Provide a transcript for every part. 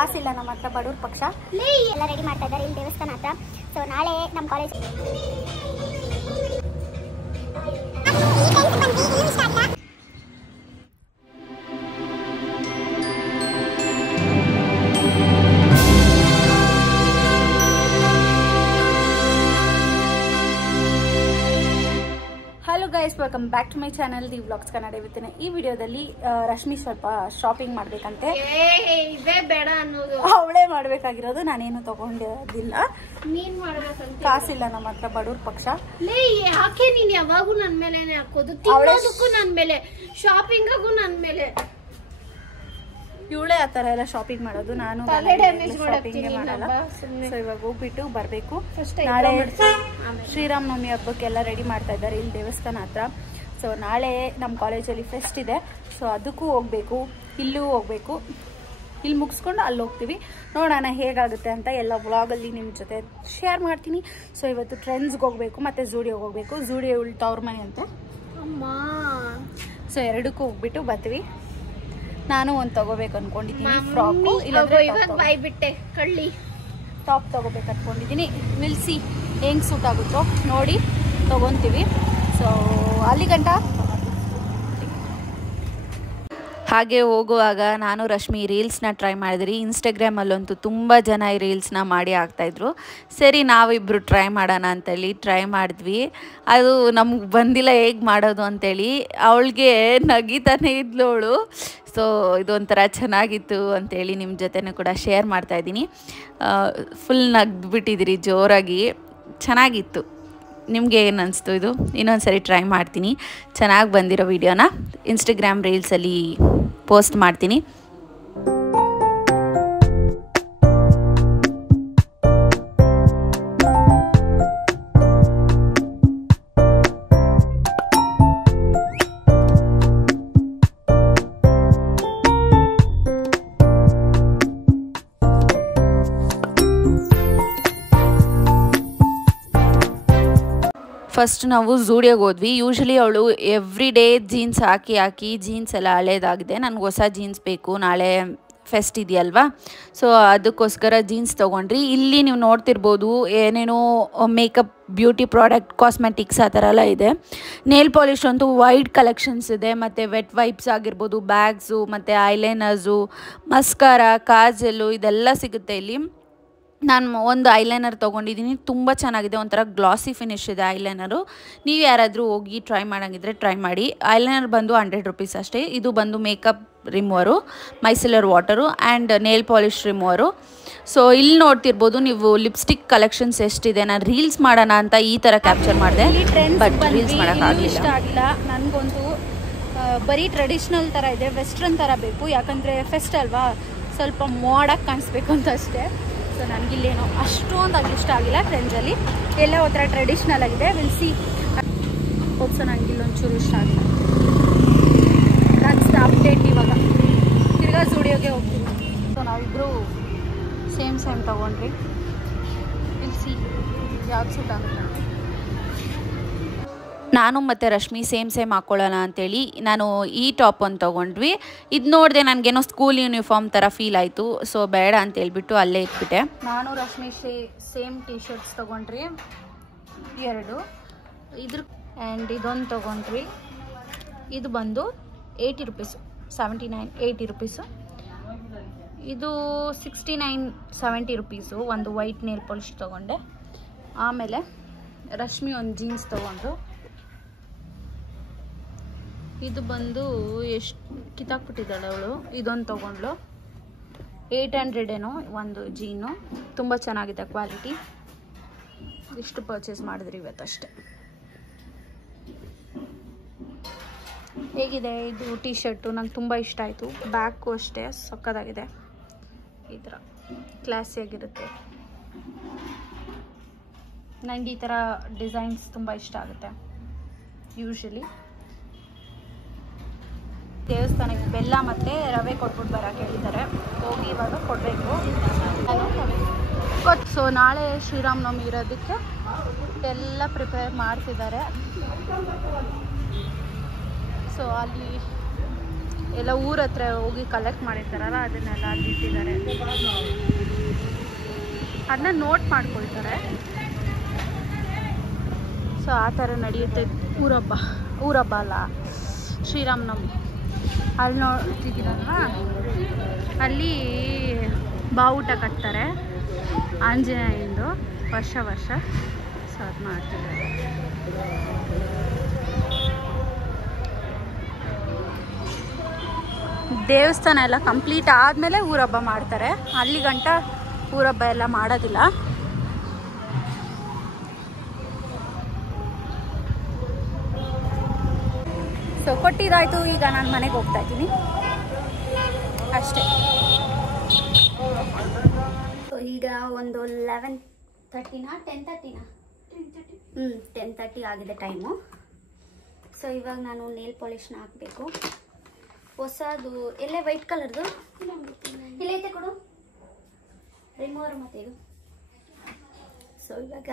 ಕಾಸಿಲ್ಲ ನಮ್ಮ ಹತ್ರ, ಬಡವ್ರ ಪಕ್ಷ. ಎಲ್ಲ ರೆಡಿ ಮಾಡ್ತಾ ಇದ್ದಾರೆ ಇಲ್ಲಿ ದೇವಸ್ಥಾನ ಹತ್ರ. ಸೊ ನಾಳೆ ನಮ್ಮ college guys, welcome back to my channel the vlogs Kannada. ಇವತ್ತಿನ ಈ ವಿಡಿಯೋದಲ್ಲಿ ರಶ್ಮಿ ಸ್ವಲ್ಪ ಶಾಪಿಂಗ್ ಮಾಡ್ಬೇಕಂತೆ. ಬೇಡ ಅನ್ನೋದು ಅವಳೇ ಮಾಡ್ಬೇಕಾಗಿರೋದು, ನಾನೇನು ತಗೊಂಡಿರೋದಿಲ್ಲ. ನೀನ್ ಮಾಡ್ಬೇಕಂತ ಕಾಸಿಲ್ಲ ನಮ್ಮ ಹತ್ರ, ಬಡವ್ರ ಪಕ್ಷ. ಯಾಕೆ ನೀನ್ ಯಾವಾಗೂ ನನ್ ಮೇಲೆ ಹಾಕೋದು? ತಿನ್ನೋದಕ್ಕೂ ನನ್ ಮೇಲೆ, ಶಾಪಿಂಗಗೂ ನನ್ ಮೇಲೆ. ಇವಳೇ ಆತರ ಎಲ್ಲ ಶಾಪಿಂಗ್ ಮಾಡೋದು, ನಾನು ಶಾಪಿಂಗ್ ಮಾಡಲ್ಲ. ಸೊ ಇವಾಗ ಹೋಗ್ಬಿಟ್ಟು ಬರ್ಬೇಕು. ನಾಳೆ ಶ್ರೀರಾಮ್ ನವಮಿ ಹಬ್ಬಕ್ಕೆಲ್ಲ ರೆಡಿ ಮಾಡ್ತಾ ಇದ್ದಾರೆ ಇಲ್ಲಿ ದೇವಸ್ಥಾನ ಹತ್ರ. ಸೊ ನಾಳೆ ನಮ್ಮ ಕಾಲೇಜಲ್ಲಿ ಫೆಸ್ಟ್ ಇದೆ, ಸೊ ಅದಕ್ಕೂ ಹೋಗ್ಬೇಕು, ಇಲ್ಲೂ ಹೋಗ್ಬೇಕು. ಇಲ್ಲಿ ಮುಗಿಸ್ಕೊಂಡು ಅಲ್ಲಿ ಹೋಗ್ತೀವಿ. ನೋಡೋಣ ಹೇಗಾಗುತ್ತೆ ಅಂತ ಎಲ್ಲ ವ್ಲಾಗಲ್ಲಿ ನಿಮ್ಮ ಜೊತೆ ಶೇರ್ ಮಾಡ್ತೀನಿ. ಸೊ ಇವತ್ತು ಟ್ರೆಂಡ್ಸ್ಗೆ ಹೋಗ್ಬೇಕು ಮತ್ತು ಝೂಡಿಯೋಗೆ ಹೋಗ್ಬೇಕು. ಝೂಡಿಯೋ ಉಳ್ತವ್ರ ಮನೆ ಅಂತೆ ಅಮ್ಮ. ಸೊ ಎರಡಕ್ಕೂ ಹೋಗ್ಬಿಟ್ಟು ಬರ್ತೀವಿ. ನಾನು ಒಂದು ತಗೋಬೇಕು ಅನ್ಕೊಂಡಿದ್ದೀನಿ, ಫ್ರಾಕು ಇಲ್ಲಾಂದ್ರೆ ಟಾಪ್ ತಗೋಬೇಕು ಅನ್ಕೊಂಡಿದ್ದೀನಿ. ನಿಲ್ಸಿ ಹೆಂಗೆ ಸೂಟ್ ಆಗುತ್ತೋ ನೋಡಿ ತಗೊತೀವಿ. ಸೊ ಅಲ್ಲಿ ಗಂಟ ಹಾಗೆ ಹೋಗುವಾಗ ನಾನು ರಶ್ಮಿ ರೀಲ್ಸ್ನ ಟ್ರೈ ಮಾಡಿದ್ರಿ. ಇನ್ಸ್ಟಾಗ್ರಾಮಲ್ಲಂತೂ ತುಂಬ ಜನ ಈ ರೀಲ್ಸ್ನ ಮಾಡಿ ಹಾಕ್ತಾಯಿದ್ರು. ಸರಿ ನಾವಿಬ್ಬರು ಟ್ರೈ ಮಾಡೋಣ ಅಂತೇಳಿ ಟ್ರೈ ಮಾಡಿದ್ವಿ. ಅದು ನಮ್ಗೆ ಬಂದಿಲ್ಲ ಹೇಗೆ ಮಾಡೋದು ಅಂತೇಳಿ. ಅವಳಿಗೆ ನಗಿತಾನೆ ಇದ್ಲವಳು. ಸೊ ಇದೊಂಥರ ಚೆನ್ನಾಗಿತ್ತು ಅಂಥೇಳಿ ನಿಮ್ಮ ಜೊತೆನೂ ಕೂಡ ಶೇರ್ ಮಾಡ್ತಾಯಿದ್ದೀನಿ. ಫುಲ್ ನಗ್ದುಬಿಟ್ಟಿದ್ರಿ ಜೋರಾಗಿ, ಚೆನ್ನಾಗಿತ್ತು. ನಿಮಗೆ ಏನು ಅನಿಸ್ತು ಇದು? ಇನ್ನೊಂದು ಸರಿ ಟ್ರೈ ಮಾಡ್ತೀನಿ. ಚೆನ್ನಾಗಿ ಬಂದಿರೋ ವಿಡಿಯೋನ ಇನ್ಸ್ಟಾಗ್ರಾಮ್ ರೀಲ್ಸಲ್ಲಿ ಪೋಸ್ಟ್ ಮಾಡ್ತೀನಿ. ಫಸ್ಟ್ ನಾವು ಝೂಡಿಯೋಗೆ ಹೋದ್ವಿ. ಯೂಶ್ವಲಿ ಅವಳು ಎವ್ರಿ ಡೇ ಜೀನ್ಸ್ ಹಾಕಿ ಜೀನ್ಸ್ ಎಲ್ಲ ಹಳೇದಾಗಿದೆ. ನನಗೆ ಹೊಸ ಜೀನ್ಸ್ ಬೇಕು, ನಾಳೆ ಫೆಸ್ಟ್ ಇದೆಯಲ್ವಾ. ಸೊ ಅದಕ್ಕೋಸ್ಕರ ಜೀನ್ಸ್ ತೊಗೊಂಡ್ರಿ. ಇಲ್ಲಿ ನೀವು ನೋಡ್ತಿರ್ಬೋದು ಏನೇನೋ ಮೇಕಪ್, ಬ್ಯೂಟಿ ಪ್ರಾಡಕ್ಟ್, ಕಾಸ್ಮೆಟಿಕ್ಸ್ ಆ ಥರ ಎಲ್ಲ ಇದೆ. ನೇಲ್ ಪಾಲಿಶ್ ಅಂತೂ ವೈಡ್ ಕಲೆಕ್ಷನ್ಸ್ ಇದೆ. ಮತ್ತು ವೆಟ್ ವೈಪ್ಸ್ ಆಗಿರ್ಬೋದು, ಬ್ಯಾಗ್ಸು ಮತ್ತು ಐಲೈನರ್ಸು, ಮಸ್ಕಾರ, ಕಾಜಲ್ಲು ಇದೆಲ್ಲ ಸಿಗುತ್ತೆ ಇಲ್ಲಿ. ನಾನು ಒಂದು ಐಲೈನರ್ ತೊಗೊಂಡಿದ್ದೀನಿ, ತುಂಬ ಚೆನ್ನಾಗಿದೆ. ಒಂಥರ ಗ್ಲಾಸಿ ಫಿನಿಶ್ ಇದೆ ಐಲೈನರು. ನೀವು ಯಾರಾದರೂ ಹೋಗಿ ಟ್ರೈ ಮಾಡೋಂಗಿದ್ರೆ ಟ್ರೈ ಮಾಡಿ. ಐಲೈನರ್ ಬಂದು 100 ರೂಪೀಸ್ ಅಷ್ಟೇ. ಇದು ಬಂದು makeup remover, micellar water and nail polish remover. So ಇಲ್ಲಿ ನೋಡ್ತಿರ್ಬೋದು ನೀವು ಲಿಪ್ಸ್ಟಿಕ್ ಕಲೆಕ್ಷನ್ಸ್ ಎಷ್ಟಿದೆ. ನಾನು ರೀಲ್ಸ್ ಮಾಡೋಣ ಅಂತ ಈ ಥರ ಕ್ಯಾಪ್ಚರ್ ಮಾಡಿದೆ, ಬಟ್ ರೀಲ್ಸ್ ಮಾಡೋಕ್ಕಾಗಲಿಲ್ಲ. ಇಷ್ಟ ಆಗಿಲ್ಲ ನನಗಂತೂ. ಬರೀ ಟ್ರೆಡಿಷ್ನಲ್ ಥರ ಇದೆ, ವೆಸ್ಟ್ರನ್ ಥರ ಬೇಕು. ಯಾಕಂದರೆ ಫೆಸ್ಟ್ ಅಲ್ವಾ, ಸ್ವಲ್ಪ ಮಾಡಾಗಿ ಕಾಣಿಸ್ಬೇಕು ಅಂತ ಅಷ್ಟೇ. ಸೊ ನನಗಿಲ್ಲೇನೋ ಅಷ್ಟೊಂದಾಗಿ ಇಷ್ಟ ಆಗಿಲ್ಲ. ಟ್ರೆಂಡ್ಸಲ್ಲಿ ಎಲ್ಲ ಒಂಥರ ಟ್ರೆಡಿಷ್ನಲ್ ಆಗಿದೆ. ವಿಲ್ಸಿ ಹೋಗ್ಸೋ ನನಗಿಲ್ಲೊಂಚೂರು ಇಷ್ಟ ಆಗಿಲ್ಲ. That's the update. ಇವಾಗ ತಿರ್ಗಾ ಝೂಡಿಯೋಗೆ ಹೋಗ್ತೀವಿ. ಸೊ ನಾವಿಬ್ಬರು ಸೇಮ್ ತೊಗೊಂಡ್ರಿ. ವಿಲ್ಸಿ ಯಾವ್ದು ಸೂಟ್ ಆಗುತ್ತೆ. ನಾನು ಮತ್ತು ರಶ್ಮಿ ಸೇಮ್ ಹಾಕ್ಕೊಳ್ಳೋಣ ಅಂಥೇಳಿ ನಾನು ಈ ಟಾಪ್ ಒಂದು ತೊಗೊಂಡ್ವಿ. ಇದು ನೋಡಿದೆ ನನಗೇನೋ ಸ್ಕೂಲ್ ಯೂನಿಫಾರ್ಮ್ ಥರ ಫೀಲ್ ಆಯಿತು. ಸೊ ಬೇಡ ಅಂತೇಳ್ಬಿಟ್ಟು ಅಲ್ಲೇ ಇಟ್ಬಿಟ್ಟೆ. ನಾನು ರಶ್ಮಿ ಸೇಮ್ ಟಿ ಶರ್ಟ್ಸ್ ತೊಗೊಂಡ್ರಿ, 2 ಇದ್ರ. ಆ್ಯಂಡ್ ಇದೊಂದು ತೊಗೊಂಡ್ರಿ. ಇದು ಬಂದು 80 ರೂಪೀಸು, 79-80 ರೂಪೀಸು. ಇದು 69-70 ರೂಪೀಸು. ಒಂದು ವೈಟ್ ನೇಲ್ ಪಾಲಿಶ್ ತೊಗೊಂಡೆ. ಆಮೇಲೆ ರಶ್ಮಿ ಒಂದು ಜೀನ್ಸ್ ತೊಗೊಂಡ್ರು. ಇದು ಬಂದು ಎಷ್ಟು ಕಿತ್ತಾಕ್ಬಿಟ್ಟಿದ್ದಾಳೆ ಅವಳು. ಇದೊಂದು ತೊಗೊಂಡ್ಳು, 800 ಏನೋ ಒಂದು ಜೀನು. ತುಂಬ ಚೆನ್ನಾಗಿದೆ ಕ್ವಾಲಿಟಿ. ಇಷ್ಟು ಪರ್ಚೇಸ್ ಮಾಡಿದ್ರಿ ಇವತ್ತಷ್ಟೇ. ಹೇಗಿದೆ ಇದು ಟಿ ಶರ್ಟು? ನಂಗೆ ತುಂಬ ಇಷ್ಟ ಆಯಿತು. ಬ್ಯಾಕು ಅಷ್ಟೇ ಸಕ್ಕತ್ತಾಗಿದೆ. ಈ ಥರ ಕ್ಲಾಸಿಯಾಗಿರುತ್ತೆ. ನನಗೆ ಈ ಥರ ಡಿಸೈನ್ಸ್ ತುಂಬ ಇಷ್ಟ ಆಗುತ್ತೆ ಯೂಶ್ವಲಿ. ದೇವಸ್ಥಾನಕ್ಕೆ ಬೆಲ್ಲ ಮತ್ತು ರವೆ ಕೊಟ್ಬಿಟ್ಟು ಬರೋಕ್ಕೆ ಹೇಳಿದ್ದಾರೆ. ಹೋಗಿ ಇವಾಗ ಕೊಡಬೇಕು. ಸೊ ನಾಳೆ ಶ್ರೀರಾಮ್ ನವಮಿ ಇರೋದಕ್ಕೆ ಎಲ್ಲ ಪ್ರಿಪೇರ್ ಮಾಡ್ತಿದ್ದಾರೆ. ಸೊ ಅಲ್ಲಿ ಎಲ್ಲ ಊರ ಹತ್ರ ಹೋಗಿ ಕಲೆಕ್ಟ್ ಮಾಡಿರ್ತಾರಲ್ಲ ಅದನ್ನೆಲ್ಲ ಅಲ್ಲಿ ಇಟ್ಟಿದ್ದಾರೆ. ಅದನ್ನ ನೋಟ್ ಮಾಡ್ಕೊಳ್ತಾರೆ. ಸೊ ಆ ಥರ ನಡೆಯುತ್ತೆ ಊರಬ್ಬ ಅಲ್ಲ, ಶ್ರೀರಾಮನವಮಿ. ಅಲ್ಲಿ ನೋಡ್ತಿದ್ದೀರಲ್ವಾ, ಅಲ್ಲಿ ಬಾವುಟ ಕಟ್ತಾರೆ ಆಂಜನೇಯಂದು ವರ್ಷ. ಸೊ ಅದು ಮಾಡ್ತಿದ್ದಾರೆ. ದೇವಸ್ಥಾನ ಎಲ್ಲ ಕಂಪ್ಲೀಟ್ ಆದಮೇಲೆ ಊರಬ್ಬ ಮಾಡ್ತಾರೆ. ಅಲ್ಲಿ ಗಂಟ ಊರಬ್ಬ ಎಲ್ಲ ಮಾಡೋದಿಲ್ಲ. ಸೊ ಕೊಟ್ಟಿದ್ದಾಯ್ತು. ಈಗ ನಾನು ಮನೆಗೆ ಹೋಗ್ತಾ ಇದ್ದೀನಿ ಅಷ್ಟೇ. ಈಗ ಒಂದು 11:30 10:30 10:30 ಆಗಿದೆ ಟೈಮು. ಸೊ ಇವಾಗ ನಾನು ನೇಲ್ ಪಾಲಿಷ್ನ ಹಾಕಬೇಕು. ಹೊಸದು ಎಲ್ಲೇ ವೈಟ್ ಕಲರ್ದು ಇಲ್ಲೈತೆ ಕೊಡು, ರಿಮೂವರ್ ಮತ್ತು ಇದು. ಸೊ ಇವಾಗ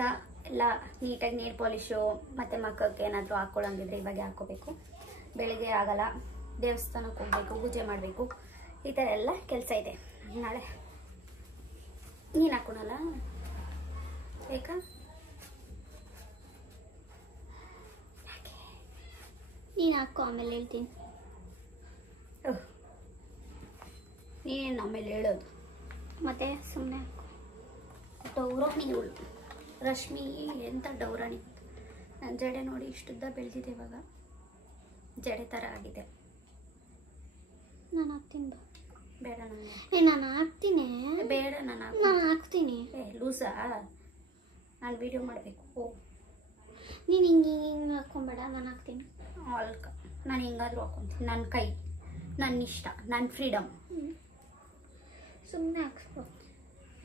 ಎಲ್ಲ ನೀಟಾಗಿ ನೇಲ್ ಪಾಲಿಶು ಮತ್ತು ಮಕ್ಕಳಿಗೆ ಏನಾದರೂ ಹಾಕ್ಕೊಳ್ಳೋಂಗಿದ್ರೆ ಇವಾಗ ಹಾಕ್ಕೋಬೇಕು. ಬೆಳಿಗ್ಗೆ ಆಗಲ್ಲ, ದೇವಸ್ಥಾನಕ್ಕೆ ಹೋಗ್ಬೇಕು, ಪೂಜೆ ಮಾಡಬೇಕು, ಈ ಥರ ಎಲ್ಲ ಕೆಲಸ ಇದೆ. ನಾಳೆ ನೀನು ಹಾಕೋಣಲ್ಲ ಬೇಕಾ? ನೀನು ಹಾಕೋ, ಆಮೇಲೆ ಹೇಳ್ತೀನಿ. ನೀನೇನು ಆಮೇಲೆ ಹೇಳೋದು? ಮತ್ತೆ ಸುಮ್ಮನೆ ಡೌರಾಣಿ ಇವಳು ರಶ್ಮಿ, ಎಂಥ ಡೌರಾಣಿ. ನನ್ನ ಜಡೆ ನೋಡಿ ಇಷ್ಟುದ್ದ ಬೆಳೆದಿದೆ. ಇವಾಗ ಜಡೆ ಥರ ಆಗಿದೆ. ನಾನು ಹಾಕ್ತೀನಿ. ಬೇಡ ನಾನು ನಾನು ಹಾಕ್ತೀನಿ. ಬೇಡ ನಾನು ಹಾಕ್ತೀನಿ. ಲೂಸಾ? ನಾನು ವಿಡಿಯೋ ಮಾಡಬೇಕು. ನೀನು ಹಿಂಗೆ ಹಾಕ್ಕೊಂಬೇಡ, ನಾನು ಹಾಕ್ತೀನಿ. ಆಲ್ಕ ನಾನು ಹೆಂಗಾದರೂ ಹಾಕ್ಕೊಂತೀನಿ. ನನ್ನ ಕೈ, ನನ್ನ ಇಷ್ಟ, ನನ್ನ ಫ್ರೀಡಮ್. ಸುಮ್ಮನೆ ಹಾಕ್ಸ್ಕೊ.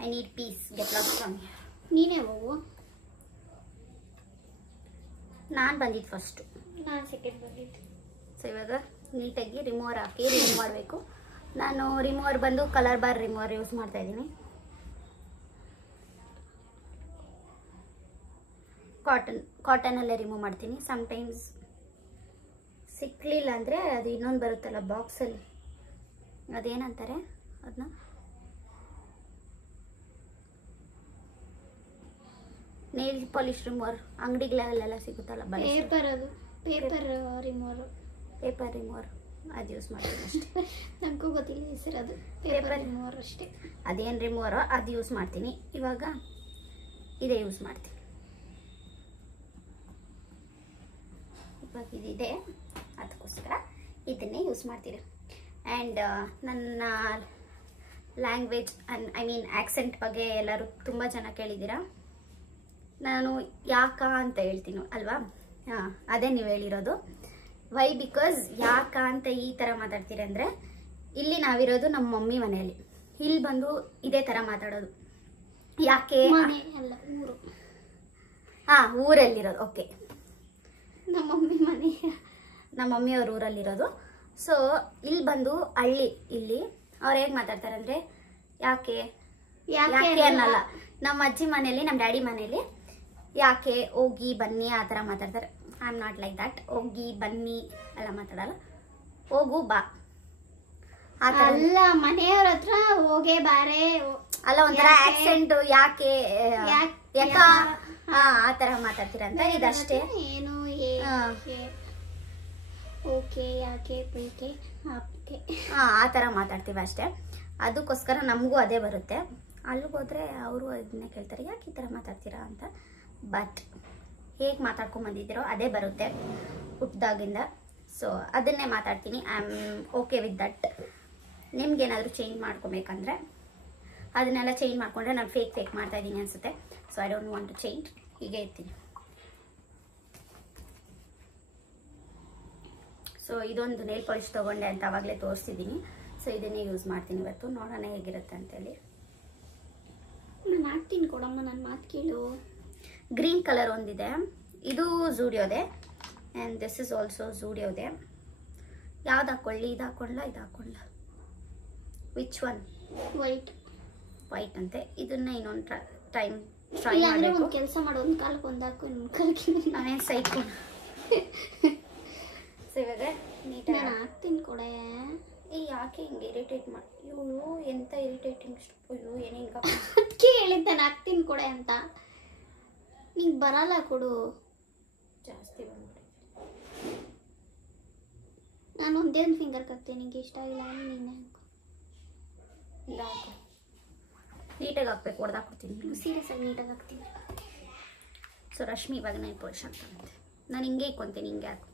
I need peace. Get lost from here. ನೀನೇ ಹೋಗು. ನಾನು ಬಂದಿದ್ದು ಫಸ್ಟು, ನಾನು ಸೆಕೆಂಡ್ ಬಂದಿದ್ದು. ಸೊ ಇವಾಗ ನೀಟಾಗಿ ರಿಮೂವರ್ ಹಾಕಿ ರಿಮೂವ್ ಮಾಡಬೇಕು. ನಾನು ರಿಮೂವರ್ ಬಂದು ಕಲರ್ ಬಾರ್ ರಿಮೂವರ್ ಯೂಸ್ ಮಾಡ್ತಾ ಇದ್ದೀನಿ. ಕಾಟನಲ್ಲೇ ರಿಮೂವ್ ಮಾಡ್ತೀನಿ. ಸಮ್ಟೈಮ್ಸ್ ಸಿಕ್ಕಲಿಲ್ಲ ಅಂದರೆ ಅದು ಇನ್ನೊಂದು ಬರುತ್ತಲ್ಲ ಬಾಕ್ಸಲ್ಲಿ, ಅದೇನಂತಾರೆ ಅದನ್ನ, ನೇಲ್ ಪಾಲಿಶ್ ರಿಮೂವರ್ ಅಂಗಡಿಗಳಲ್ಲೆಲ್ಲ ಸಿಗುತ್ತಲ್ಲ, ಪೇಪರ್, ಅದು ಪೇಪರ್ ರಿಮೂವರ್. ಪೇಪರ್ ರಿಮೂವರ್ ಅದು ಯೂಸ್ ಮಾಡ್ತೀನಿ ಅಷ್ಟೇ. ನನಗೂ ಗೊತ್ತಿಲ್ಲ ಹೆಸರು, ಅದು ಪೇಪರ್ ರಿಮೂವರ್ ಅಷ್ಟೇ. ಅದೇನು ರಿಮೂವರೋ ಅದು ಯೂಸ್ ಮಾಡ್ತೀನಿ. ಇವಾಗ ಇದೇ ಯೂಸ್ ಮಾಡ್ತೀನಿ. ಇವಾಗ ಇದಿದೆ, ಅದಕ್ಕೋಸ್ಕರ ಇದನ್ನೇ ಯೂಸ್ ಮಾಡ್ತೀನಿ. ಆ್ಯಂಡ್ ನನ್ನ ಲ್ಯಾಂಗ್ವೇಜ್ ಐ ಮೀನ್ ಆ್ಯಕ್ಸೆಂಟ್ ಬಗ್ಗೆ ಎಲ್ಲರೂ ತುಂಬ ಜನ ಕೇಳಿದ್ದೀರಾ. ನಾನು ಯಾಕ ಅಂತ ಹೇಳ್ತೀನಿ ಅಲ್ವಾ? ಹಾಂ, ಅದೇ ನೀವು ಹೇಳಿರೋದು. ವೈ? ಬಿಕಾಸ್ ಯಾಕ ಅಂತ ಈ ಥರ ಮಾತಾಡ್ತೀರಿ ಅಂದರೆ, ಇಲ್ಲಿ ನಾವಿರೋದು ನಮ್ಮ ಮಮ್ಮಿ ಮನೆಯಲ್ಲಿ, ಇಲ್ಲಿ ಬಂದು ಇದೇ ಥರ ಮಾತಾಡೋದು. ಯಾಕೆ? ಮನೆ ಅಲ್ಲ, ಊರು. ಹಾಂ, ಊರಲ್ಲಿರೋದು. ಓಕೆ, ನಮ್ಮ ಮಮ್ಮಿ ಮನೆ, ನಮ್ಮ ಮಮ್ಮಿಯವ್ರ ಊರಲ್ಲಿರೋದು. ಸೊ ಇಲ್ಲಿ ಬಂದು ಹಳ್ಳಿ, ಇಲ್ಲಿ ಅವ್ರು ಹೇಗೆ ಮಾತಾಡ್ತಾರೆ ಅಂದರೆ, ಯಾಕೆ ಯಾಕೆ ಅನ್ನಲ್ಲ. ನಮ್ಮ ಅಜ್ಜಿ ಮನೇಲಿ, ನಮ್ಮ ಡ್ಯಾಡಿ ಮನೇಲಿ ಯಾಕೆ, ಹೋಗಿ ಬನ್ನಿ ಆ ಥರ ಮಾತಾಡ್ತಾರೆ. I am not like that. ಹೋಗಿ ಬನ್ನಿ ಎಲ್ಲ ಮಾತಾಡಲ್ಲ, ಹೋಗು ಬಾ ಆ ಥರ. ಅಲ್ಲ, ಮನೆಯವ್ರ ಹತ್ರ ಹೋಗೇ ಬಾರೆ ಅಲ್ಲ, ಒಂಥರ ಆಕ್ಸೆಂಟ್. ಯಾಕೆ ಯಾಕ ಆ ಥರ ಮಾತಾಡ್ತೀರ ಅಂತ, ಇದಷ್ಟೇ. ಏನು ಓಕೆ, ಯಾಕೆ, ಬೇಕೆ, ಆಕೆ, ಆ ಥರ ಮಾತಾಡ್ತೀವಿ ಅಷ್ಟೇ. ಅದಕ್ಕೋಸ್ಕರ ನಮಗೂ ಅದೇ ಬರುತ್ತೆ. ಅಲ್ಲಿಗೋದ್ರೆ ಅವರು ಅದನ್ನೇ ಕೇಳ್ತಾರೆ, ಯಾಕೆ ಈ ಥರ ಮಾತಾಡ್ತೀರಾ ಅಂತ. ಬಟ್ ಹೇಗೆ ಮಾತಾಡ್ಕೊಂಬಂದಿದ್ದೀರೋ ಅದೇ ಬರುತ್ತೆ ಹುಟ್ಟಿದಾಗಿಂದ. ಸೊ ಅದನ್ನೇ ಮಾತಾಡ್ತೀನಿ. I am okay with that. ನಿಮ್ಗೇನಾದರೂ ಚೇಂಜ್ ಮಾಡ್ಕೊಬೇಕಂದ್ರೆ ಅದನ್ನೆಲ್ಲ ಚೇಂಜ್ ಮಾಡಿಕೊಂಡ್ರೆ ನಾನು ಫೇಕ್ ಮಾಡ್ತಾ ಇದ್ದೀನಿ ಅನಿಸುತ್ತೆ. So I don't want to change. ಹೀಗೆ ಇರ್ತೀನಿ. ಸೊ ಇದೊಂದು ನೇಲ್ ಪಾಲಿಶ್ ತೊಗೊಂಡೆ ಅಂತ ಆವಾಗಲೇ ತೋರಿಸಿದ್ದೀನಿ. ಸೊ ಇದನ್ನೇ ಯೂಸ್ ಮಾಡ್ತೀನಿ ಇವತ್ತು. ನೋಡೋಣ ಹೇಗಿರುತ್ತೆ ಅಂತೇಳಿ. ನಾನು ಹಾಕ್ತೀನಿ ಕೊಡಮ್ಮ, ನನ್ನ ಮಾತು ಕೇಳು. ಗ್ರೀನ್ ಕಲರ್ ಒಂದಿದೆ, ಇದು ಝೂಡಿಯೋದೆ. ಆ್ಯಂಡ್ ದಿಸ್ ಇಸ್ ಆಲ್ಸೋ ಝೂಡಿಯೋದೆ. ಯಾವ್ದು ಹಾಕ್ಕೊಳ್ಳಿ? ಇದು ಹಾಕ್ಕೊಳ್ಳ, ಇದು ಹಾಕ್ಕೊಳ್ಳ? Which one? ವೈಟ್. ವೈಟ್ ಅಂತೆ. ಇದನ್ನ ಇನ್ನೊಂದು ಟೈಮ್ ಟ್ರೈ ಇಲ್ಲ ಅಂದ್ರೆ ಮಾಡಬೇಕು. ಒಂದು ಕೆಲಸ ಮಾಡು, ಒಂದು ಕಾಲಕ್ಕೆ ಒಂದು ಹಾಕು, ಇನ್ನೊಂದು ಕಾಲಕ್ಕೆ ನಾನೇನು ಸೈಕು. ಸೊ ಇವಾಗ ನೀಟಾಗಿ ನಾನು ಹಾಕ್ತೀನಿ ಕೊಡೆ. ಯಾಕೆ ಹಿಂಗೆ ಇರಿಟೇಟ್ ಮಾಡಿ ಇವಳು ಎಂತ ಇರಿಟೇಟಿಂಗ್ ಅಯ್ಯೋ ಏನೇ ಹಿಂಗೆ ಅದಕ್ಕೆ ಹೇಳಿದ್ದೆ ನಾನು ಹಾಕ್ತೀನಿ ಕೊಡೆ ಅಂತ. ನಿಂಗೆ ಬರಲ್ಲ ಕೊಡು. ಜಾಸ್ತಿ ಬಂದ್ಬಿಟ್ಟು ನಾನು ಒಂದೇ ಒಂದು ಫಿಂಗರ್ ಹಾಕ್ತೀನಿ. ನಿಂಗೆ ಇಷ್ಟ ಆಗಿಲ್ಲ ನೀನೇ ಹಾಕು. ನೀಟಾಗಿ ಹಾಕ್ಬೇಕು, ಹೊಡೆದಾಕ್ಬಿಡ್ತೀನಿ. ಸೀರಿಯಸ್ ಆಗಿ ನೀಟಾಗಿ ಹಾಕ್ತೀನಿ. ಸೊ ರಶ್ಮಿ ಇವಾಗ ನಾನು ಪೊಸಿಷನ್ ತಗೊಂತೆ. ನಾನು ಹಿಂಗೆ ಇಕ್ಕೊಂತೀನಿ, ಹಿಂಗೆ ಹಾಕು.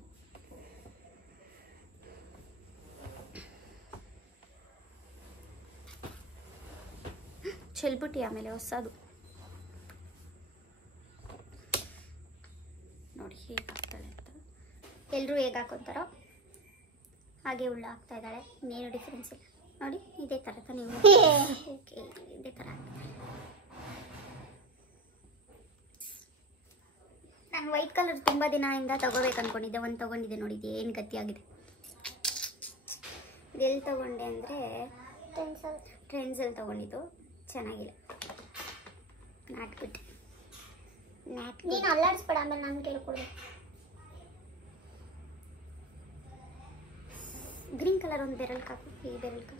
ಚೆಲ್ಬಿಟ್ಟು ಆಮೇಲೆ ಹೊಸದು ನೋಡಿ ಹೇಗೆ ಹಾಕ್ತಾಳೆ ಅಂತ. ಎಲ್ಲರೂ ಹೇಗೆ ಹಾಕೋತಾರೋ ಹಾಗೆ ಉಳ್ಳ ಹಾಕ್ತಾ ಇದ್ದಾಳೆ. ಇನ್ನೇನು ಡಿಫ್ರೆನ್ಸ್ ಇಲ್ಲ ನೋಡಿ. ಇದೇ ಥರ ತಾನೇ ಓಕೆ, ಇದೇ ಥರ. ನಾನು ವೈಟ್ ಕಲರ್ ತುಂಬ ದಿನದಿಂದ ತಗೋಬೇಕು ಅಂದ್ಕೊಂಡಿದ್ದೆ. ಒಂದು ತೊಗೊಂಡಿದ್ದೆ ನೋಡಿ. ಇದು ಏನು ಗತಿಯಾಗಿದೆ. ಇದೆಲ್ಲಿ ತೊಗೊಂಡೆ ಅಂದರೆ ಟ್ರೆಂಡ್ಸಲ್ಲಿ ತೊಗೊಂಡಿದ್ದು. ಚೆನ್ನಾಗಿಲ್ಲ, ನಾಟ್ಬಿಟ್ಟೆ. ನೀನು ಅಲ್ಲಾಡಿಸ್ಬೇಡ, ಆಮೇಲೆ ನಾನು ಕೇಳ್ಕೊಡು. ಗ್ರೀನ್ ಕಲರ್ ಒಂದು ಬೆರಳ್ಗೆ ಹಾಕು. ಈ ಬೆರಳ್ಗೆ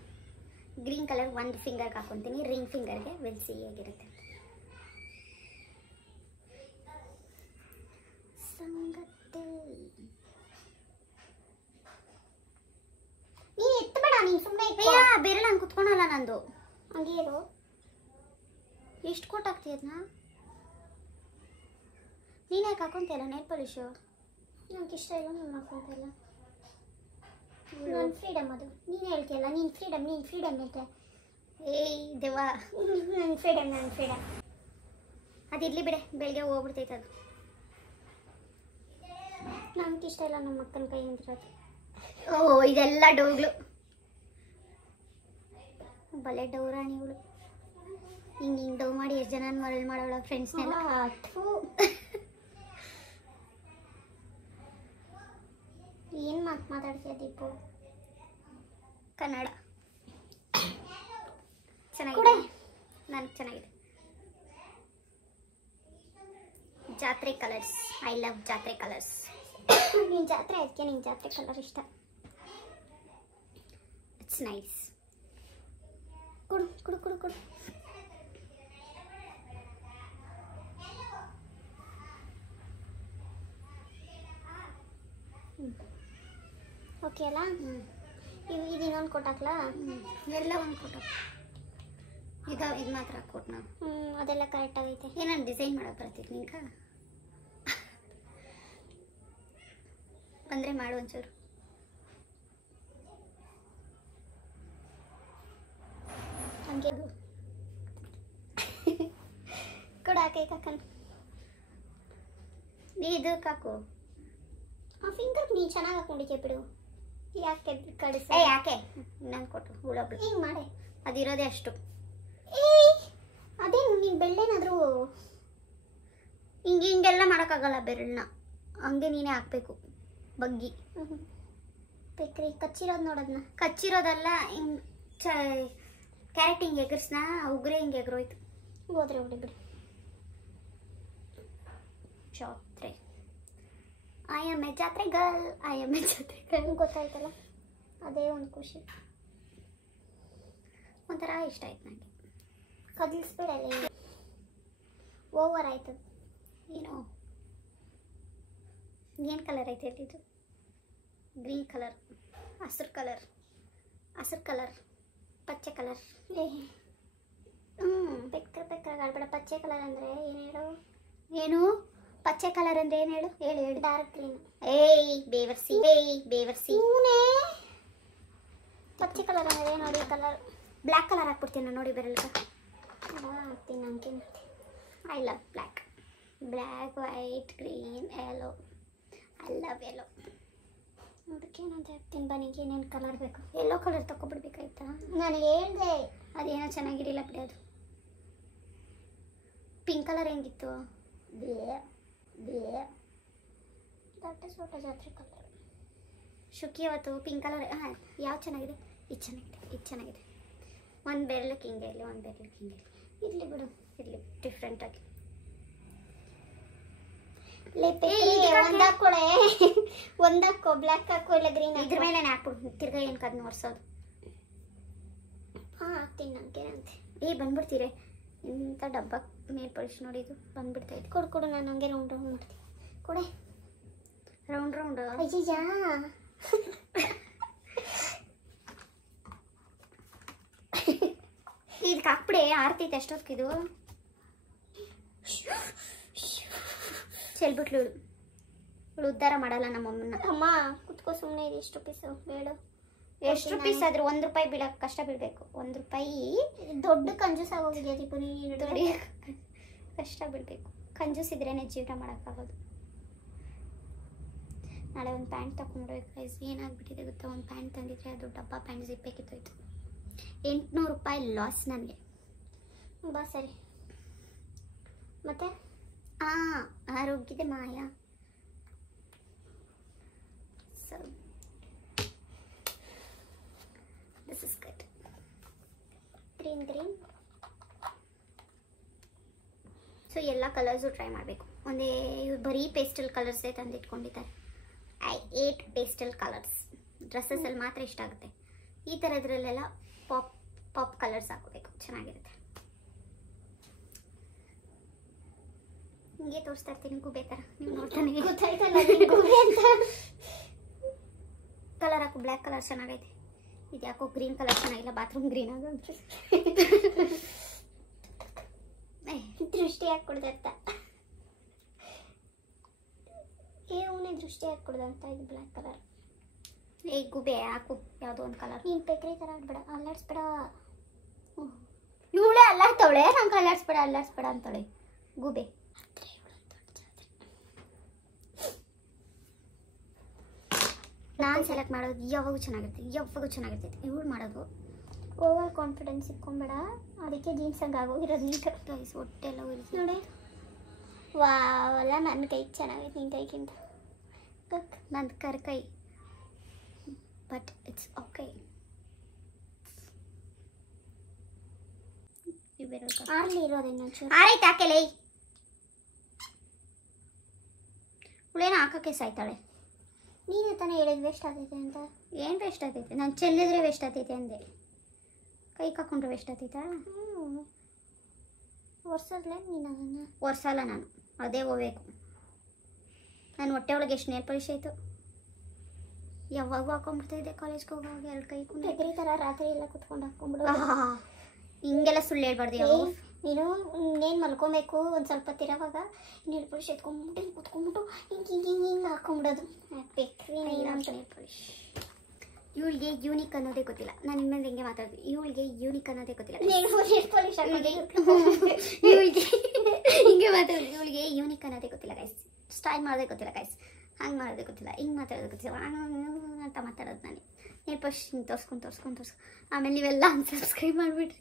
ಗ್ರೀನ್ ಕಲರ್ ಒಂದು ಫಿಂಗರ್ಗೆ ಹಾಕೊತೀನಿ. ರಿಂಗ್ ಫಿಂಗರ್ಗೆ ವೆಲ್ಸಿ ಹೇಗಿರುತ್ತೆ. ನೀನು ಎತ್ತಬೇಡ, ನೀನು ಸುಮ್ಮನೆ ಬೆರಳು ಹಂಗೆ ಕುತ್ಕೊಳಲ್ಲ ನಂದು. ಹಂಗೆ ಇರು. ಎಷ್ಟು ಕೋಟ್ ಹಾಕ್ತೀಯ ಅದನ್ನ? ನೀನು ಯಾಕೆ ಹಾಕೊಂತಿಯಲ್ಲ ನೇಲ್ ಪಾಲಿಶು? ನನಗೆ ಇಷ್ಟ ಇಲ್ಲ, ನಾನು ಹಾಕೊಂತಿಲ್ಲ. ನನ್ನ ಫ್ರೀಡಮ್ ಅದು. ನೀನು ಹೇಳ್ತೀಯಲ್ಲ ನೀನು ಫ್ರೀಡಮ್ ಹೇಳ್ತೆ. ಏಯ್ ದೇವಾ, ನನ್ನ ಫ್ರೀಡಮ್. ಅದಿರಲಿ ಬಿಡೆ, ಬೆಳಗ್ಗೆ ಹೋಗ್ಬಿಡ್ತೈತೆ ಅದು. ನನಗೆ ಇಷ್ಟ ಇಲ್ಲ ನಮ್ಮ ಅಕ್ಕನ ಕೈ ನಿಂತಿರೋದು. ಓ ಇದೆಲ್ಲ ಡೋಗ್ಲು. ಬಲೆ ಡೌರಾಣಿಗಳು. ಹಿಂಗೆ ಡೌ ಮಾಡಿ ಎಷ್ಟು ಜನ ಮರಳು ಮಾಡೋಳ ಫ್ರೆಂಡ್ಸ್ನೆಲ್ಲ. ಏನು ಮಾತಾಡ್ತೀಯ ದೀಪು? ಕನ್ನಡ ಚೆನ್ನಾಗಿದೆ, ನನಗೆ ಚೆನ್ನಾಗಿದೆ. ಜಾತ್ರೆ ಕಲರ್ಸ್, ಐ ಲವ್ ಜಾತ್ರೆ ಕಲರ್ಸ್. ನೀನು ಜಾತ್ರೆ ಅದಕ್ಕೆ ನಿಂಗೆ ಜಾತ್ರೆ ಕಲರ್ ಇಷ್ಟ. It's nice. ಕೊಡು ಕೊಡು ಕೊಡು ಕೊಡು. ಓಕೆ ಅಲ್ಲ? ಇದು ಇನ್ನೊಂದು ಕೊಟ್ಟಾಕ್ಲಾ? ಎಲ್ಲ ಒಂದು ಕೊಟ್ಟು ಇದು ಮಾತ್ರ ಕೊಟ್ಟು ನಾವು. ಅದೆಲ್ಲ ಕರೆಕ್ಟಾಗೈತೆ. ಏನಾದ್ರು ಡಿಸೈನ್ ಮಾಡೋಕೆ ಬರ್ತಿತ್ತು ನಿಂಕ? ಬಂದರೆ ಮಾಡು ಒಂಚೂರು. ಹಂಗೆ ಕೊಡು. ಹಾಕೈ ಕಾಕನ್ ನೀ ಇದಕ್ಕೆ ಹಾಕು. ಆ ಫಿಂಗರ್ ನೀನು ಚೆನ್ನಾಗಿ ಹಾಕೊಂಡಿದ್ದೆ ಬಿಡು. ಯಾಕೆ ಕಡಿಸ? ಯಾಕೆ ಇನ್ನೊಂದು ಕೊಟ್ಟು ಹುಳೊಬ್ಳು ಹಿಂಗೆ ಮಾಡಿ. ಅದಿರೋದೇ ಅಷ್ಟು. ಅದೇನು ನೀನು ಬೆಳ್ಳೆನಾದರೂ ಹಿಂಗೆಲ್ಲ ಮಾಡೋಕ್ಕಾಗಲ್ಲ ಬೆರಳನ್ನ. ಹಂಗೆ ನೀನೇ ಹಾಕಬೇಕು ಬಗ್ಗಿ. ಬೇಕ್ರಿ ಕಚ್ಚಿರೋದು ನೋಡೋದನ್ನ. ಕಚ್ಚಿರೋದಲ್ಲ, ಹಿಂಗೆ ಕ್ಯಾರೆಟ್ ಹಿಂಗೆ ಎಗರ್ಸ್ನ ಉಗ್ರೆ ಹಿಂಗೆ ಎಗರೋಯ್ತು. ಹೋದ್ರೆ ಹೊಡಿ ಬಿಡಿ. ಜಾತ್ರೆ ಐ ಆಮ್ ಎ ಜಾತ್ರೆ ಗರ್ಲ್. ಗೊತ್ತಾಯ್ತಲ್ಲ, ಅದೇ ಒಂದು ಖುಷಿ. ಒಂಥರ ಇಷ್ಟ ಆಯ್ತು ನನಗೆ. ಕದಲಿಸ್ಬೇಡ, ಓವರ್ ಆಯ್ತು. ಏನೋ ಏನು ಕಲರ್ ಐತೆ ಇದು? ಗ್ರೀನ್ ಕಲರ್, ಹಸಿರು ಕಲರ್, ಪಚ್ಚೆ ಕಲರ್. ಬೆಕ್ಕಾಗ ಆಡ್ಬೇಡ. ಪಚ್ಚೆ ಕಲರ್ ಅಂದರೆ ಏನು ಹೇಳು? ಏನು ಪಚ್ಚೆ ಕಲರ್ ಅಂದರೆ ಏನು ಹೇಳು? ಹೇಳು. Dark green. ಏಯ್ ಬೇವರ್ಸಿ. ಪಚ್ಚೆ ಕಲರ್ ಅಂದರೆ ನೋಡಿ ಕಲರ್. ಬ್ಲ್ಯಾಕ್ ಕಲರ್ ಹಾಕ್ಬಿಡ್ತೀನಿ ನೋಡಿ ಬೆರಳಿಗೆ. ಹಾಕ್ತೀನಿ ನನಗೆ. I love black, white, green, yellow. I love yellow. ಅದಕ್ಕೇನಂತ ಹಾಕ್ತೀನಿ. ಬನಿಗೆ ಏನೇನು ಕಲರ್ ಬೇಕು? ಯೆಲ್ಲೋ ಕಲರ್ ತಗೊಬಿಡ್ಬೇಕಾಯ್ತಾ? ನನಗೆ ಹೇಳ್ದೆ ಅದೇನೋ ಚೆನ್ನಾಗಿರಲಿಲ್ಲ ಬಿಡಿ ಅದು. ಪಿಂಕ್ ಕಲರ್ ಹೆಂಗಿತ್ತು? ದೊಡ್ಡ ಸೋಟ ಜಾತ್ರೆ ಕಲರ್. ಶುಕಿ ಅವತ್ತು ಪಿಂಕ್ ಕಲರ್. ಹಾಂ, ಯಾವ್ದು ಚೆನ್ನಾಗಿದೆ? ಇದು ಚೆನ್ನಾಗಿದೆ. ಒಂದು ಬೆರಳಕ್ಕೆ ಹಿಂಗೆ ಇರಲಿ, ಒಂದು ಬೆರಳಕ್ಕೆ ಹಿಂಗೆ ಇರಲಿ ಬಿಡು. ಇರಲಿ ಡಿಫ್ರೆಂಟಾಗಿ. ಒಂದಾಕೊಳೆ ಒಂದಾಕೋ ಬ್ಲ್ಯಾಕ್ ಹಾಕೋ ಇಲ್ಲ ಗ್ರೀನ್ ಇದ್ರ ಮೇಲೆ ಹಾಕು ತಿರ್ಗಾ ಏನಕ್ಕೆ ಅದನ್ನ ಒರೆಸೋದು. ಹಾಕ್ತೀನಿ ನನಗೆ ಅಂತೆ. ಬಂದ್ಬಿಡ್ತೀರಿ ಇಂಥ ಡಬ್ಬ ಮೇಲ್ ಪಾಲಿಶ್ ನೋಡಿ ಇದು ಬಂದ್ಬಿಡ್ತಾ ಇದೆ. ಕೊಡು ನಾನು ಹಂಗೆ ರೌಂಡ್ ಮಾಡ್ತೀನಿ. ಕೊಡೆ ರೌಂಡ್ ಅಯ್ಯಯ್ಯ ಇದಕ್ಕೆ ಹಾಕ್ಬಿಡೆ ಆರ್ತೈತೆ ಎಷ್ಟೊತ್ತಿದು ಚೆಲ್ಬಿಟ್ಲು ಇವಳು ಉದ್ಧಾರ ಮಾಡಲ್ಲ ನಮ್ಮಮ್ಮನ. ಅಮ್ಮ ಕುತ್ಕೋ ಸುಮ್ಮನೆ ಇದು ಎಷ್ಟು ಪೀಸು ಬೇಡ. ಎಷ್ಟು ಪೀಸ್ ಆದ್ರೂ ₹1 ಬೀಳಕ್ಕೆ ಕಷ್ಟ ಬೀಳ್ಬೇಕು. ₹1 ದೊಡ್ಡ ಕಂಜೂಸ್ ಆಗೋಗಿದೆ ದೀಪು. ನೀನು ದೊಡ್ಡ ಕಷ್ಟ ಬೀಳ್ಬೇಕು. ಕಂಜೂಸ್ ಇದ್ರೇನೆ ಜೀವನ ಮಾಡೋಕ್ಕಾಗೋದು. ನಾಳೆ ಒಂದು ಪ್ಯಾಂಟ್ ತಗೊಂಡ್ಬೇಕು ಗೈಸ್. ಏನಾಗ್ಬಿಟ್ಟಿದೆ ಗೊತ್ತಾ, ಒಂದು ಪ್ಯಾಂಟ್ ತಂದಿದ್ರೆ ಅದು ಡಬ್ಬ ಪ್ಯಾಂಟ್ ಜಿಪ್ಪೆ ಕಿತ್ತೋಯ್ತು. ₹800 ಲಾಸ್ ನನಗೆ. ಬಾ ಸರಿ. ಮತ್ತೆ ಆರೋಗ್ಯದ ಮಾಯಾ. So this is good. Green so ಎಲ್ಲ ಕಲರ್ಸು ಟ್ರೈ ಮಾಡಬೇಕು. ಒಂದೇ ಬರೀ ಪೇಸ್ಟಲ್ ಕಲರ್ಸೇ ತಂದಿಟ್ಕೊಂಡಿದ್ದಾರೆ. I hate pastel colours. ಡ್ರೆಸ್ಸಸಲ್ಲಿ ಮಾತ್ರ ಇಷ್ಟ ಆಗುತ್ತೆ. ಈ ಥರದ್ರಲ್ಲೆಲ್ಲ ಪಾಪ್ ಕಲರ್ಸ್ ಹಾಕೋಬೇಕು, ಚೆನ್ನಾಗಿರುತ್ತೆ. ಹಿಂಗೆ ತೋರಿಸ್ತಾ ಇರ್ತೀನಿ ಗುಬೆ ಥರ. ನೀವು ನೋಡ್ತಾನೆ ಗೊತ್ತಾಯ್ತಲ್ಲ ಕಲರ್ ಹಾಕು. ಬ್ಲ್ಯಾಕ್ ಕಲರ್ ಚೆನ್ನಾಗೈತೆ. ಇದು ಯಾಕೋ ಗ್ರೀನ್ ಕಲರ್ ಚೆನ್ನಾಗಿಲ್ಲ. ಬಾತ್ರೂಮ್ ಗ್ರೀನ್ ಆಗ ದೃಷ್ಟಿ ಹಾಕ್ಕೊಡ್ದಂತ. ಅವನೇ ದೃಷ್ಟಿ ಹಾಕ್ಕೊಡ್ದಂತ. ಇದು ಬ್ಲ್ಯಾಕ್ ಕಲರ್. ಗುಬೆ ಹಾಕು ಯಾವುದೋ ಒಂದು ಕಲರ್. ನೀನು ಪೆಕ್ರಿ ಥರ ಆಡ್ಬೇಡ, ಅಲ್ಲಾಡ್ಸ್ಬೇಡ. ಇವಳೇ ಅಲ್ಲಾಡ್ತವಳೆ, ನಂಗೆ ಅಲ್ಲಾಡ್ಸ್ಬೇಡ ಅಂತಾಳೆ ಗುಬೆ. ನಾನು ಸೆಲೆಕ್ಟ್ ಮಾಡೋದು ಯಾವಾಗೂ ಚೆನ್ನಾಗಿರ್ತೈತೆ. ಇವಳು ಮಾಡೋದು ಓವರ್ ಕಾನ್ಫಿಡೆನ್ಸ್ ಇಟ್ಕೊಂಬೇಡ. ಅದಕ್ಕೆ ಜೀನ್ಸ್ ಹಂಗೆ ಆಗೋಗಿರೋದು. ನೀಟಾಗಿ ಗೈಸ್ ಹೊಟ್ಟೆಲ್ಲ ಉರಿತು ನೋಡಿ. ವಾವಲ್ಲ ನನ್ನ ಕೈ ಚೆನ್ನಾಗೈತೆ ನಿನ್ನ ಕೈಗಿಂತ. ನಂದು ಕರ್ಕೈ. But it's okay. ಆರ್ಲಿ ಇರೋದು ಇನ್ನೊಂಚೂರು. ಆರೈತೆ ಹಾಕೆಲೇ. ಇವಳೇನು ಹಾಕೋಕ್ಕೆ ಸಾಯ್ತಾಳೆ. ನೀನೇ ತಾನೇ ಹೇಳಿದ್ ವೇಸ್ಟ್ ಆಗ್ತೈತೆ ಅಂತ. ಏನು ವೇಸ್ಟ್ ಆಗ್ತೈತೆ? ನಾನು ಚೆಲ್ಲಿದ್ರೆ ವೇಸ್ಟ್ ಆಗ್ತೈತೆ ಅಂದೆ. ಕೈ ಕಾಕೊಂಡ್ರೆ ವೇಸ್ಟ್ ಆಗ್ತೈತಾ? ಒರ್ಸೋದ್ಲೇ ನೀನು ಅದನ್ನು? ಒರ್ಸಲ್ಲ ನಾನು, ಅದೇ ಹೋಗ್ಬೇಕು. ನಾನು ಹೊಟ್ಟೆ ಒಳಗೆ ಎಷ್ಟು ನೇಲ್ ಪಾಲಿಶ್ ಆಯಿತು. ಯಾವಾಗೂ ಹಾಕೊಂಡ್ಬಿಡ್ತಾಯಿದ್ದೆ ಕಾಲೇಜ್ಗೆ ಹೋಗುವಾಗ. 2 ಕೈ ಪೆಕ್ರಿ ಥರ ರಾತ್ರಿ ಎಲ್ಲ ಕುತ್ಕೊಂಡು ಹಾಕ್ಕೊಂಡ್ಬಿಡು. ಹಿಂಗೆಲ್ಲ ಸುಳ್ಳು ಹೇಳ್ಬಾರ್ದು. ನೀನು ಇನ್ನೇನು ಮಲ್ಕೊಬೇಕು ಒಂದು ಸ್ವಲ್ಪ ತಿರೋವಾಗ ನೇಲ್ ಪಾಲಿಶ್ ಎತ್ಕೊಂಡ್ಬಿಟ್ಟು ಹಿಂಗೆ ಕುತ್ಕೊಂಡ್ಬಿಟ್ಟು ಹಿಂಗೆ ಹಾಕೊಂಡ್ಬಿಡೋದು. ಪೆಕ್ರಿ ನೇಲ್ ಪಾಲಿಶ್. ಇವಳಿಗೆ ಯೂನಿಕ್ ಅನ್ನೋದೇ ಗೊತ್ತಿಲ್ಲ. ನಾನು ನಿಮ್ಮಲ್ಲಿ ಹೆಂಗೆ ಮಾತಾಡ್ತೀನಿ. ಇವಳಿಗೆ ಯೂನಿಕ್ ಅನ್ನೋದೇ ಗೊತ್ತಿಲ್ಲ. ಇವಳಿಗೆ ಹಿಂಗೆ ಮಾತಾಡ್ತೀನಿ. ಇವಳಿಗೆ ಯೂನಿಕ್ ಅನ್ನೋದೇ ಗೊತ್ತಿಲ್ಲ ಗೈಸ್. ಸ್ಟೈಲ್ ಮಾಡೋದೇ ಗೊತ್ತಿಲ್ಲ ಗೈಸ್. ಹಂಗೆ ಮಾಡೋದೇ ಗೊತ್ತಿಲ್ಲ, ಹಿಂಗೆ ಮಾತಾಡೋದು ಗೊತ್ತಿಲ್ಲ ಅಂತ ಮಾತಾಡೋದು ನಾನು. ನೇಲ್ ಪಾಲಿಶ್ ಹಿಂಗೆ ತೋರಿಸ್ಕೊಂಡು ಆಮೇಲೆ ನೀವೆಲ್ಲ ಅನ್ಸಬ್ಸ್ಕ್ರೈಬ್ ಮಾಡಿಬಿಡ್ರಿ.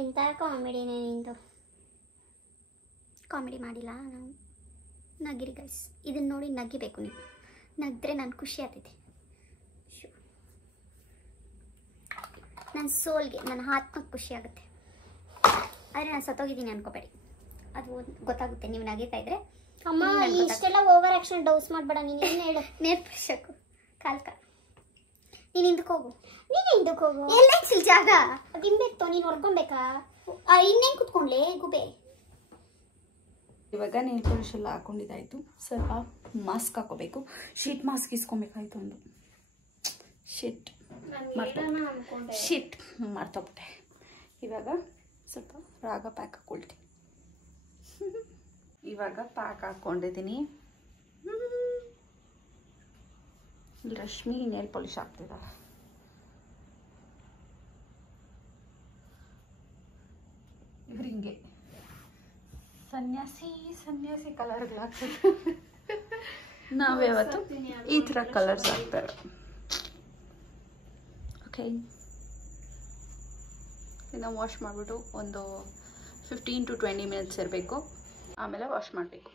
ಎಂಥ ಕಾಮಿಡಿನೇ ನಿಂದು. ಕಾಮಿಡಿ ಮಾಡಿಲ್ಲ ನಾವು. ನಗಿರಿ ಗೈಸ್. ಇದನ್ನು ನೋಡಿ ನಗಿಬೇಕು. ನೀವು ನಗಿದ್ರೆ ನಾನು ಖುಷಿ ಆಗ್ತೈತೆ. ನನ್ನ ಸೋಲ್ಗೆ, ನನ್ನ ಆತ್ಮಕ್ಕೆ ಖುಷಿ ಆಗುತ್ತೆ. ಆದರೆ ನಾನು ಸತ್ತೋಗಿದ್ದೀನಿ ಅನ್ಕೋಬೇಡಿ, ಅದು ಗೊತ್ತಾಗುತ್ತೆ ನೀವು ನಗೀತಾ ಇದ್ರೆ. ಅಮ್ಮ ಇಷ್ಟೆಲ್ಲ ಓವರ್ ಆಕ್ಷನ್ ಡೌಸ್ ಮಾಡಬೇಡ. ನೀನು ಏನು ಹೇಳು? ನೇರ್ಪಡಿಸೋಕು ಕಾಲ್ಕ. ನೀನು ಹಿಂದಕ್ಕೆ ಹೋಗು. ನೀನು ಹಿಂದಕ್ಕೆ ಹೋಗು. ಎಲ್ಲ ಸಿಲ್ ಜಾಗ ಅದಿಂಬೇಕು. ನೀನು ಹೊರ್ಕೊಬೇಕಾ? ಇನ್ನೇನು ಕುತ್ಕೊಂಡ್ಲೆ ಗುಬೆ. ಇವಾಗ ನೇಲ್ ಪಾಲಿಶ್ ಎಲ್ಲ ಹಾಕೊಂಡಿದ್ದಾಯಿತು. ಸ್ವಲ್ಪ ಮಾಸ್ಕ್ ಹಾಕೋಬೇಕು. ಶೀಟ್ ಮಾಸ್ಕ್ ಇಸ್ಕೊಬೇಕಾಯ್ತು ಒಂದು. ಶಿಟ್ ಮರ್ತೋಗ್ಬಿಟ್ಟೆ. ಇವಾಗ ಸ್ವಲ್ಪ ರಾಗ ಪ್ಯಾಕ್ ಹಾಕ್ಕೊಳ್ತೀನಿ. ಇವಾಗ ಪ್ಯಾಕ್ ಹಾಕ್ಕೊಂಡಿದ್ದೀನಿ. ರಶ್ಮಿ ನೇಲ್ ಪಾಲಿಶ್ ಹಾಕ್ತಿದ್ದಾಳೆ. ಇವ್ರು ಹಿಂಗೆ ಸನ್ಯಾಸಿ ಕಲರ್ಗಳಾಗ್ತದೆ. ನಾವ್ಯಾವತ್ತು ಈ ಥರ ಕಲರ್ಸ್ ಹಾಕ್ತಾರೆ. ಓಕೆ, ಇದನ್ನು ವಾಶ್ ಮಾಡಿಬಿಟ್ಟು ಒಂದು 15 to 20 ಮಿನಿಟ್ಸ್ ಇರಬೇಕು. ಆಮೇಲೆ ವಾಶ್ ಮಾಡಬೇಕು.